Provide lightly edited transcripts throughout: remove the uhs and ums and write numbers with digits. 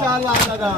माशाअल्लाह दादा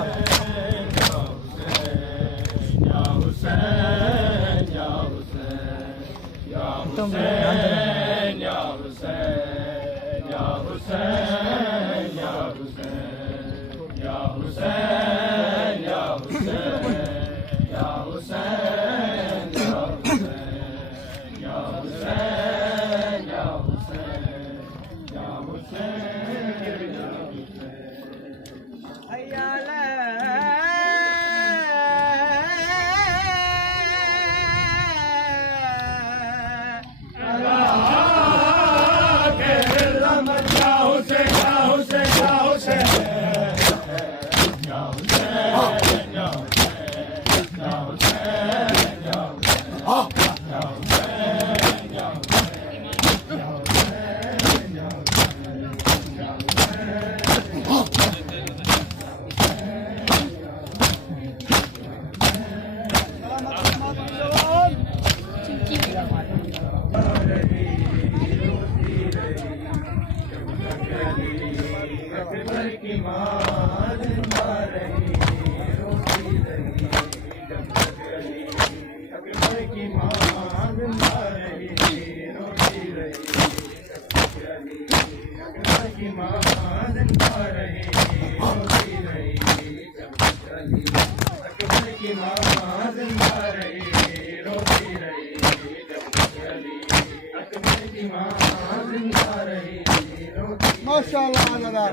माशाअल्लाह दादा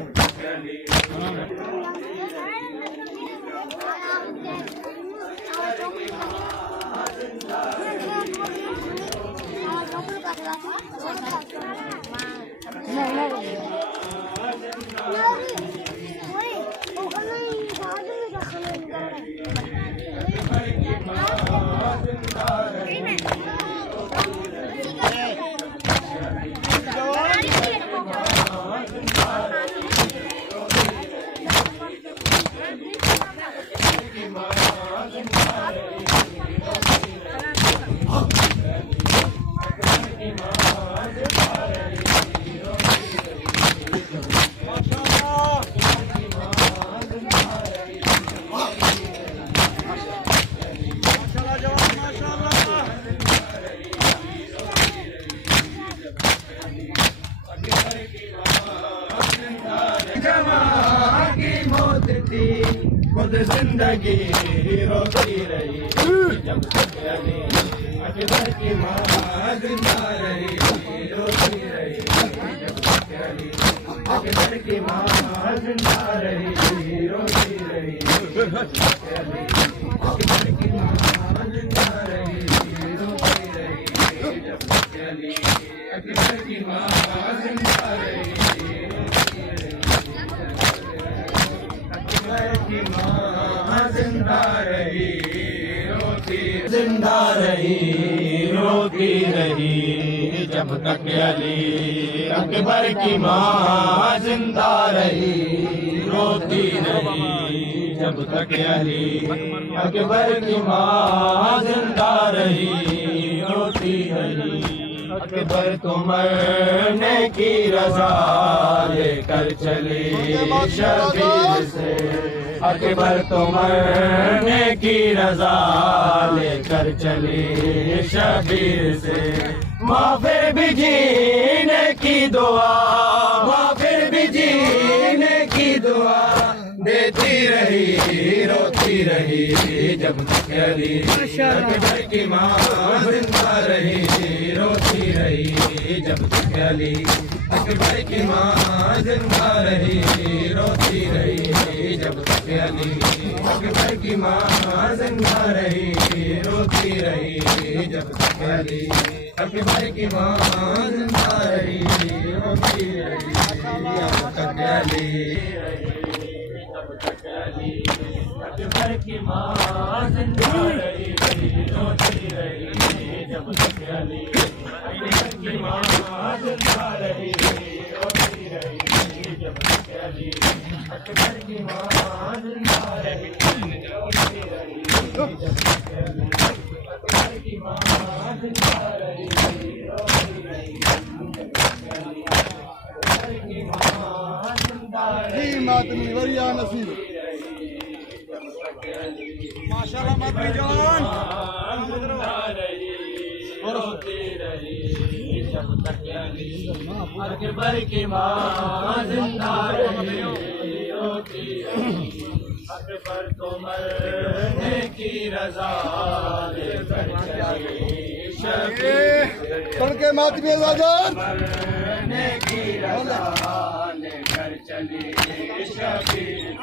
खुद जिंदगी रोती रही जब तक अली अकबर की माँ जिंदा रही रोती रही जब तक अली अकबर की माँ जिंदा रही रोती रही जब तक अली अकबर की माँ जिंदा रही रोती रही जब तक अली अकबर की माँ जिंदा रही जिंदा रही रोती रही जब तक अली अकबर की माँ जिंदा रही रोती रही जब तक अली अकबर की माँ जिंदा रही रोती रही अकबर को मरने की रजा लेकर चली शबीर से अकबर तो मरने की रजा लेकर चली शबीर से माँ फिर भी जीने की दुआ माँ फिर भी जीने की दुआ देती रही रोती रही जब तक अली अकबर की माँ जिंदा रही रोती रही जब तक अली अकबर की माँ जिंदा रही रोती रही जब तक अली अकबर की माँ जिंदा रही रोती रही जब तक अली अकबर की माँ जिंदा रही रोती रही जब तक अली अकबर की माँ जिंदा रही रोती रही जब तक अली अकबर की माँ जिंदा रही रोती रही जब तक अली अकबर की माँ जिंदा रही रोती रही जब तक अली अकबर की माँ जिंदा रही रोती रही अकबर की माँ जिंदा रही मातमी वरिया नसीब माशाल्लाह मदनी जान जिंदा रही रोती रही जब तक अली अकबर की माँ जिंदा रही रोती रही अकबर को मरने की रजा लेकर चली के मातमी आजाद मरने की रजा लेकर चली शबीर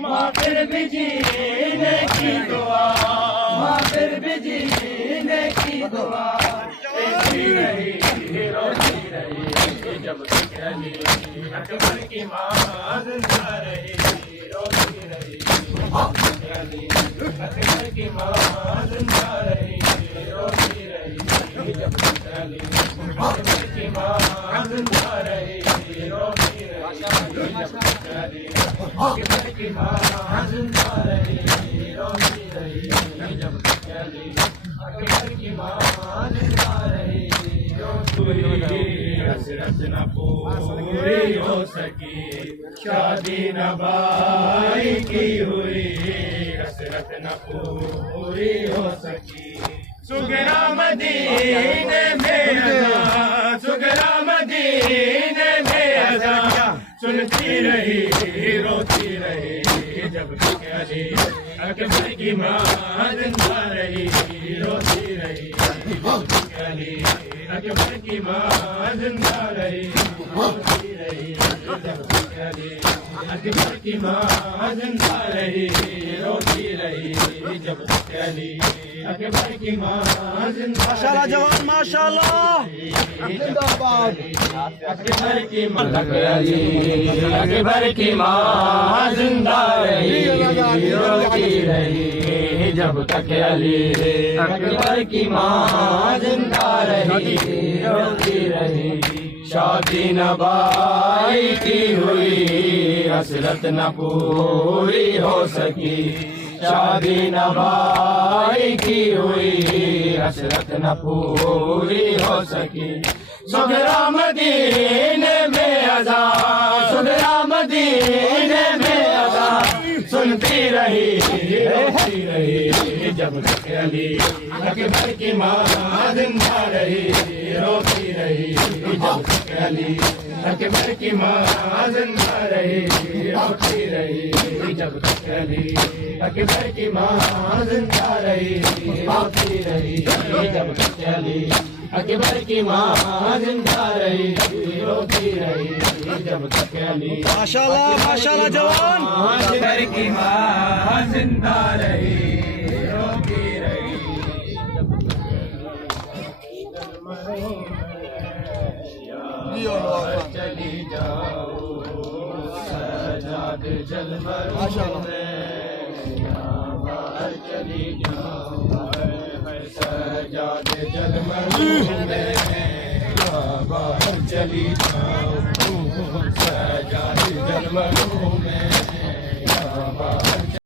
माँ फिर भी जीने की दुआ माँ फिर भी जीने की दुआ देती रही रोती रही जब तक अली अकबर की माँ जिंदा रही रोती रही अली अकबर की माँ जिंदा रही रोती रही जब तक अली अकबर की माँ जिंदा रही रोती रही जब तक अली अकबर की माँ जिंदा रही रोती रही जब तक अली अकबर की माँ जिंदा रही रोती हसरत न पूरी हो सकी शादी न बाई की हुई हसरत न पूरी हो सकी सुगरा मदीने में अज़ा सुगरा मदीने में अज़ा सुनती रही रोती रही जब तक अली अकबर की माँ जिंदा रही रोती रही जब तक अली अकबर की माँ जिंदा रही रोती रही जब तक अली अकबर की माँ जिंदा रही रोती रही जब तक अली अकबर की माँ जिंदा माशाल्लाह जवान माशाल्लाह जिंदाबाद अकबर की माँ अकबर की माँ जिंदा रही रोती रही जब तक अली अकबर की माँ जिंदा रही रोती रही शादी न बाई की हुई हसरत न पूरी हो सकी शादी न बाई की हुई हसरत न पूरी हो सकी सुगरा मदीने में अज़ा सुगरा मदीने में अज़ा सुनती रही रोती रही जब तक अली अकबर की माँ जिंदा रही रोती रही जब तक अली अकबर की माँ जिंदा रही रोती रही जब तक अली अकबर की माँ जिंदा रही रोती रही जब तक अली अकबर की माँ जिंदा रही रोती रही जब तक अली माशाल्लाह माशाल्लाह जवान अकबर की माँ जिंदा रही रोती रही जब तक चली जाओ सजाद जलमरों में चली जाओ सजाद जलमरों में बाहर चली जाओ सजाद जलमरों